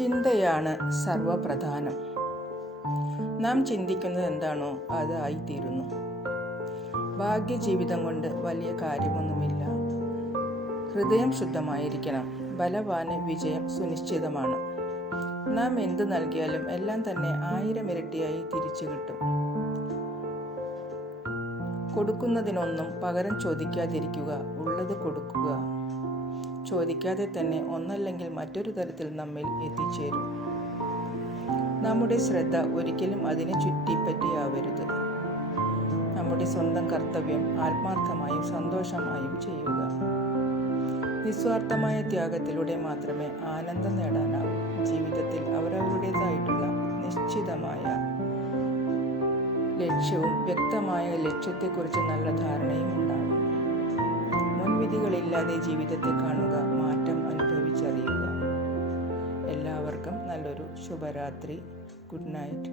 ചിന്തയാണ് സർവപ്രധാനം. നാം ചിന്തിക്കുന്നത് എന്താണോ അത് ആയിത്തീരുന്നു. ഭാഗ്യജീവിതം കൊണ്ട് വലിയ കാര്യമൊന്നുമില്ല. ഹൃദയം ശുദ്ധമായിരിക്കണം. ബലവാന് വിജയം സുനിശ്ചിതമാണ്. നാം എന്തു നൽകിയാലും എല്ലാം തന്നെ 1000 ഇരട്ടിയായി തിരിച്ചു കിട്ടും. കൊടുക്കുന്നതിനൊന്നും പകരം ചോദിക്കാതിരിക്കുക, ഉള്ളത് കൊടുക്കുക. ചോദിക്കാതെ തന്നെ ഒന്നല്ലെങ്കിൽ മറ്റൊരു തരത്തിൽ നമ്മിൽ എത്തിച്ചേരും. നമ്മുടെ ശ്രദ്ധ ഒരിക്കലും അതിനെ ചുറ്റിപ്പറ്റിയാവരുത്. നമ്മുടെ സ്വന്തം കർത്തവ്യം ആത്മാർത്ഥമായും സന്തോഷമായും ചെയ്യുക. നിസ്വാർത്ഥമായ ത്യാഗത്തിലൂടെ മാത്രമേ ആനന്ദം നേടാനാവൂ. ജീവിതത്തിൽ അവരവരുടേതായിട്ടുള്ള നിശ്ചിതമായ ലക്ഷ്യവും വ്യക്തമായ ലക്ഷ്യത്തെക്കുറിച്ച് നല്ല ധാരണയും ഉണ്ടാകും. മുൻവിധികളില്ലാതെ ജീവിതത്തെ കാണുക, മാറ്റം അനുഭവിച്ചറിയുക. എല്ലാവർക്കും നല്ലൊരു ശുഭരാത്രി. Good night.